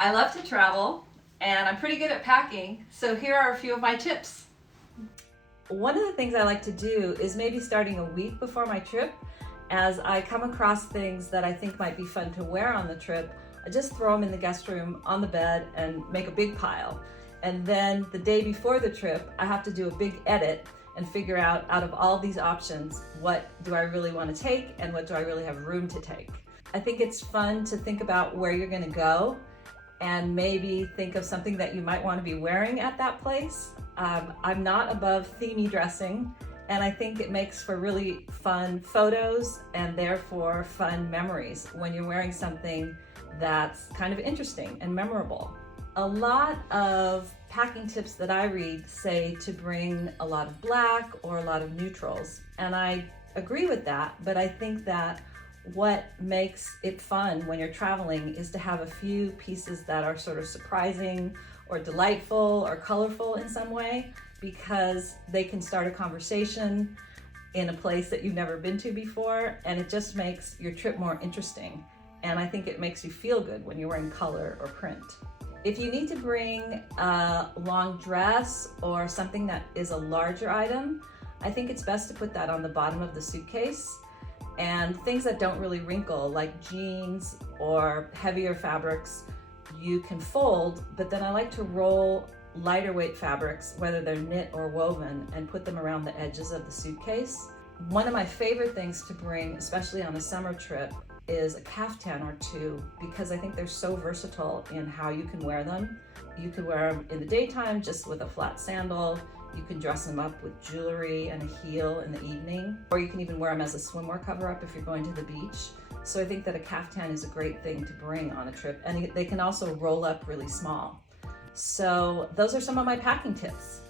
I love to travel and I'm pretty good at packing, so here are a few of my tips. One of the things I like to do is maybe starting a week before my trip, as I come across things that I think might be fun to wear on the trip, I just throw them in the guest room on the bed and make a big pile. And then the day before the trip, I have to do a big edit and figure out of all these options, what do I really want to take and what do I really have room to take. I think it's fun to think about where you're going to go and maybe think of something that you might want to be wearing at that place. I'm not above themey dressing, and I think it makes for really fun photos and therefore fun memories when you're wearing something that's kind of interesting and memorable. A lot of packing tips that I read say to bring a lot of black or a lot of neutrals, and I agree with that, but I think that what makes it fun when you're traveling is to have a few pieces that are sort of surprising or delightful or colorful in some way, because they can start a conversation in a place that you've never been to before, and it just makes your trip more interesting. And I think it makes you feel good when you're wearing color or print. If you need to bring a long dress or something that is a larger item, I think it's best to put that on the bottom of the suitcase. And things that don't really wrinkle, like jeans or heavier fabrics, you can fold, but then I like to roll lighter weight fabrics, whether they're knit or woven, and put them around the edges of the suitcase. One of my favorite things to bring, especially on a summer trip, is a caftan or two, because I think they're so versatile in how you can wear them. You can wear them in the daytime just with a flat sandal. You can dress them up with jewelry and a heel in the evening, or you can even wear them as a swimwear cover-up if you're going to the beach. So I think that a caftan is a great thing to bring on a trip, and they can also roll up really small. So those are some of my packing tips.